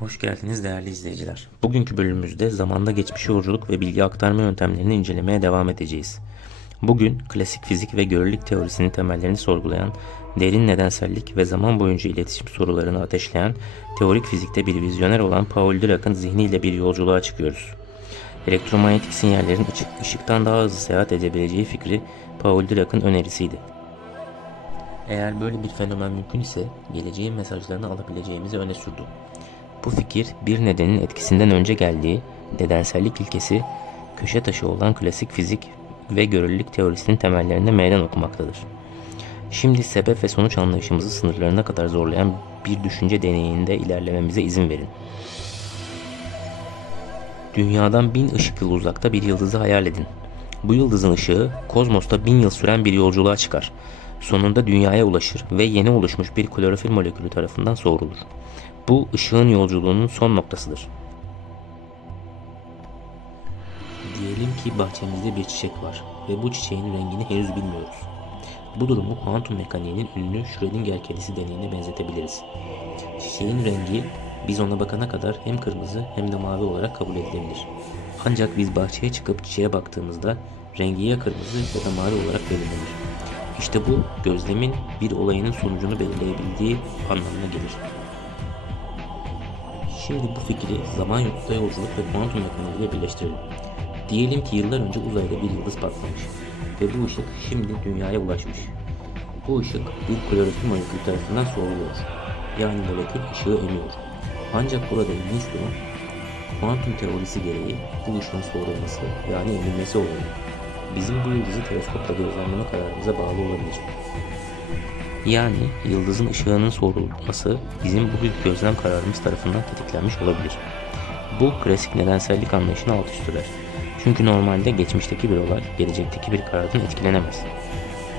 Hoş geldiniz değerli izleyiciler. Bugünkü bölümümüzde zamanda geçmiş yolculuk ve bilgi aktarma yöntemlerini incelemeye devam edeceğiz. Bugün klasik fizik ve görelilik teorisinin temellerini sorgulayan, derin nedensellik ve zaman boyunca iletişim sorularını ateşleyen, teorik fizikte bir vizyoner olan Paul Dirac'ın zihniyle bir yolculuğa çıkıyoruz. Elektromanyetik sinyallerin ışıktan daha hızlı seyahat edebileceği fikri Paul Dirac'ın önerisiydi. Eğer böyle bir fenomen mümkün ise geleceğin mesajlarını alabileceğimizi öne sürdü. Bu fikir bir nedenin etkisinden önce geldiği nedensellik ilkesi köşe taşı olan klasik fizik ve görelilik teorisinin temellerinde meydan okumaktadır. Şimdi sebep ve sonuç anlayışımızı sınırlarına kadar zorlayan bir düşünce deneyinde ilerlememize izin verin. Dünyadan 1000 ışık yılı uzakta bir yıldızı hayal edin. Bu yıldızın ışığı kozmosta 1000 yıl süren bir yolculuğa çıkar. Sonunda dünyaya ulaşır ve yeni oluşmuş bir klorofil molekülü tarafından soğurulur. Bu ışığın yolculuğunun son noktasıdır. Diyelim ki bahçemizde bir çiçek var ve bu çiçeğin rengini henüz bilmiyoruz. Bu durumu kuantum mekaniğinin ünlü Schrödinger kedisi deneyine benzetebiliriz. Çiçeğin rengi biz ona bakana kadar hem kırmızı hem de mavi olarak kabul edilebilir. Ancak biz bahçeye çıkıp çiçeğe baktığımızda rengi ya kırmızı ya da mavi olarak belirlenir. İşte bu gözlemin bir olayının sonucunu belirleyebildiği anlamına gelir. Şimdi bu fikri zaman yolculuk ve kuantum mekaniğiyle birleştirelim. Diyelim ki yıllar önce uzayda bir yıldız patlamış ve bu ışık şimdi dünyaya ulaşmış. Bu ışık bir klorofil molekülü tarafından soğuruluyor. Yani molekül ışığı emiyor. Ancak burada ilginç durum, kuantum teorisi gereği bu ışığın soğurulması yani emilmesi oluyor. Bizim bu yıldızı teleskopla gözlemleme kararımıza bağlı olabilir. Yani yıldızın ışığının soğurulması bizim bu gözlem kararımız tarafından tetiklenmiş olabilir. Bu klasik nedensellik anlayışını alt üst eder. Çünkü normalde geçmişteki bir olay gelecekteki bir karardan etkilenemez.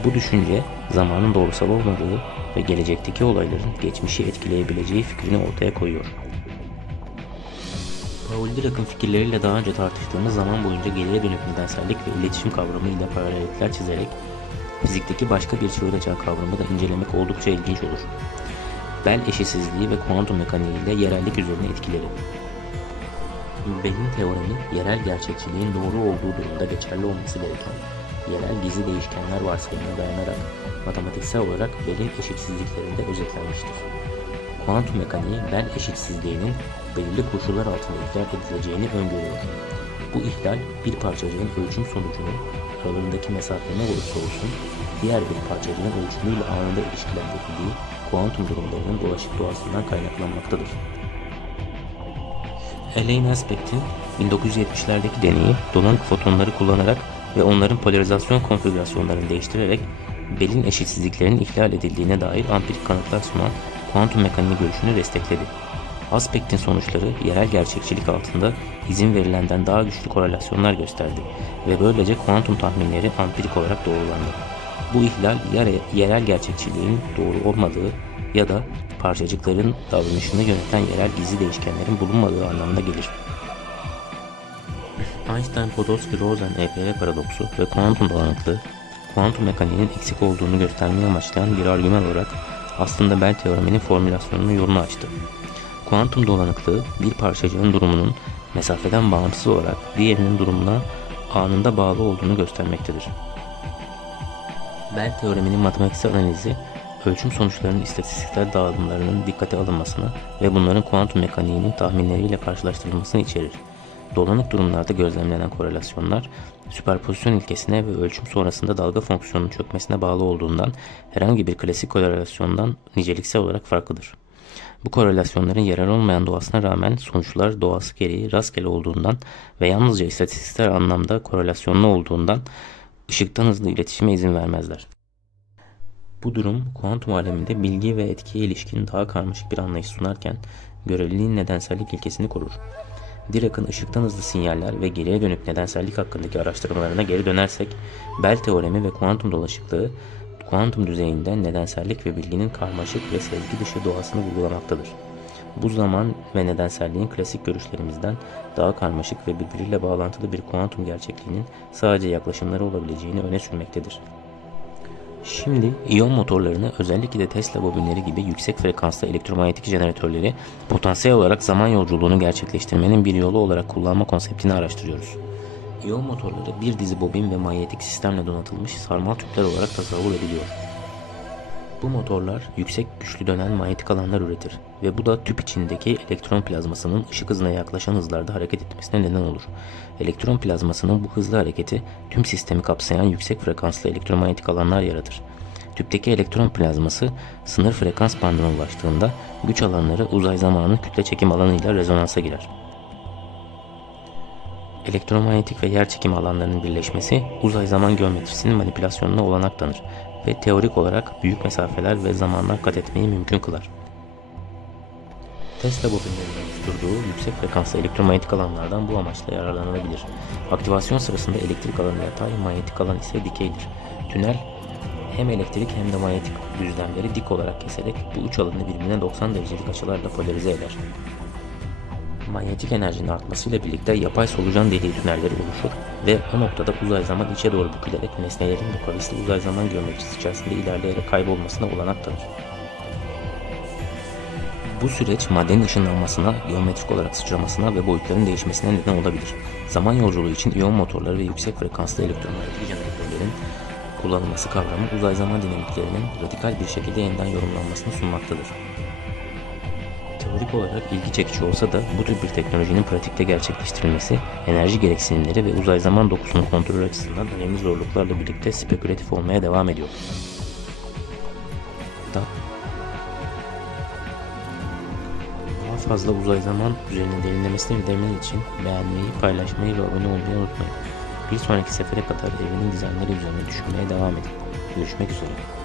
Bu düşünce zamanın doğrusal olmadığı ve gelecekteki olayların geçmişi etkileyebileceği fikrini ortaya koyuyor. Paul Dirac'ın fikirleriyle daha önce tartıştığımız zaman boyunca geriye dönük nedensellik ve iletişim kavramı ile paralellikler çizerek fizikteki başka bir çığıracağı kavramı da incelemek oldukça ilginç olur. Bell eşitsizliği ve kuantum mekaniği ile yerellik üzerine etkileri. Bell'in teoremi yerel gerçekçiliğin doğru olduğu durumda geçerli olması gereken yerel gizli değişkenler varsayımına dayanarak matematiksel olarak Bell'in eşitsizliklerinde özetlenmiştir. Kuantum mekaniği Bell eşitsizliğinin belirli koşullar altında ihlal edileceğini öngörüyor. Bu ihlal bir parçacığın ölçüm sonucunun aralarındaki mesafe ne olursa olsun diğer bir parçacığın ölçümüyle anında ilişkilendirildiği kuantum durumlarının dolaşık doğasından kaynaklanmaktadır. Alain Aspect'in 1970'lerdeki deneyi dolanık fotonları kullanarak ve onların polarizasyon konfigürasyonlarını değiştirerek Bell'in eşitsizliklerinin ihlal edildiğine dair ampirik kanıtlar sunan kuantum mekaniği görüşünü destekledi. Aspect'in sonuçları yerel gerçekçilik altında izin verilenden daha güçlü korelasyonlar gösterdi ve böylece kuantum tahminleri ampirik olarak doğrulandı. Bu ihlal yerel gerçekçiliğin doğru olmadığı ya da parçacıkların davranışını yöneten yerel gizli değişkenlerin bulunmadığı anlamına gelir. Einstein-Podolsky-Rosen EPR paradoksu ve kuantum dolanıklığı, kuantum mekaniğinin eksik olduğunu göstermeyi amaçlayan bir argüman olarak aslında Bell teoreminin formülasyonunun yolunu açtı. Kuantum dolanıklığı bir parçacığın durumunun mesafeden bağımsız olarak diğerinin durumuna anında bağlı olduğunu göstermektedir. Bell teoreminin matematiksel analizi, ölçüm sonuçlarının istatistiksel dağılımlarının dikkate alınmasını ve bunların kuantum mekaniğinin tahminleriyle karşılaştırılmasını içerir. Dolanık durumlarda gözlemlenen korelasyonlar, süperpozisyon ilkesine ve ölçüm sonrasında dalga fonksiyonunun çökmesine bağlı olduğundan herhangi bir klasik korelasyondan niceliksel olarak farklıdır. Bu korelasyonların yerel olmayan doğasına rağmen sonuçlar doğası gereği rastgele olduğundan ve yalnızca istatistiksel anlamda korelasyonlu olduğundan ışıktan hızlı iletişime izin vermezler. Bu durum kuantum aleminde bilgi ve etkiye ilişkin daha karmaşık bir anlayış sunarken göreliliğin nedensellik ilkesini korur. Dirac'ın ışıktan hızlı sinyaller ve geriye dönük nedensellik hakkındaki araştırmalarına geri dönersek, Bell teoremi ve kuantum dolaşıklığı kuantum düzeyinden nedensellik ve bilginin karmaşık ve sezgi dışı doğasını vurgulamaktadır. Bu zaman ve nedenselliğin klasik görüşlerimizden daha karmaşık ve birbiriyle bağlantılı bir kuantum gerçekliğinin sadece yaklaşımları olabileceğini öne sürmektedir. Şimdi iyon motorlarını, özellikle de Tesla bobinleri gibi yüksek frekanslı elektromanyetik jeneratörleri potansiyel olarak zaman yolculuğunu gerçekleştirmenin bir yolu olarak kullanma konseptini araştırıyoruz. İyon motorları bir dizi bobin ve manyetik sistemle donatılmış sarmal tüpler olarak tasavvur ediliyor. Bu motorlar yüksek güçlü dönen manyetik alanlar üretir ve bu da tüp içindeki elektron plazmasının ışık hızına yaklaşan hızlarda hareket etmesine neden olur. Elektron plazmasının bu hızlı hareketi tüm sistemi kapsayan yüksek frekanslı elektromanyetik alanlar yaratır. Tüpteki elektron plazması sınır frekans bandına ulaştığında güç alanları uzay zamanın kütle çekim alanıyla rezonansa girer. Elektromanyetik ve yerçekim alanlarının birleşmesi uzay zaman geometrisinin manipülasyonuna olanak tanır ve teorik olarak büyük mesafeler ve zamanlar kat etmeyi mümkün kılar. Tesla bobinlerinin oluşturduğu yüksek frekanslı elektromanyetik alanlardan bu amaçla yararlanılabilir. Aktivasyon sırasında elektrik alanı yatay, manyetik alan ise dikeydir. Tünel hem elektrik hem de manyetik düzlemleri dik olarak keserek bu üç alanı birbirine 90 derecelik açılarla polarize eder. Manyetik enerjinin artmasıyla birlikte yapay solucan deliği tünelleri oluşur ve o noktada uzay zaman içe doğru bükülerek nesnelerin bu kavisli uzay zaman geometrisi içerisinde ilerleyerek kaybolmasına olanak tanır. Bu süreç maddenin ışınlanmasına, geometrik olarak sıçramasına ve boyutların değişmesine neden olabilir. Zaman yolculuğu için iyon motorları ve yüksek frekanslı elektromanyetik jeneratörlerin kullanılması kavramı uzay zaman dinamiklerinin radikal bir şekilde yeniden yorumlanmasını sunmaktadır. Teorik olarak ilgi çekici olsa da bu tür bir teknolojinin pratikte gerçekleştirilmesi, enerji gereksinimleri ve uzay zaman dokusunun kontrolü açısından önemli zorluklarla birlikte spekülatif olmaya devam ediyor. Daha fazla uzay zaman üzerine derinlemesine videolar için beğenmeyi, paylaşmayı ve abone olmayı unutmayın. Bir sonraki sefere kadar evrenin dizaynları üzerine düşünmeye devam edin. Görüşmek üzere.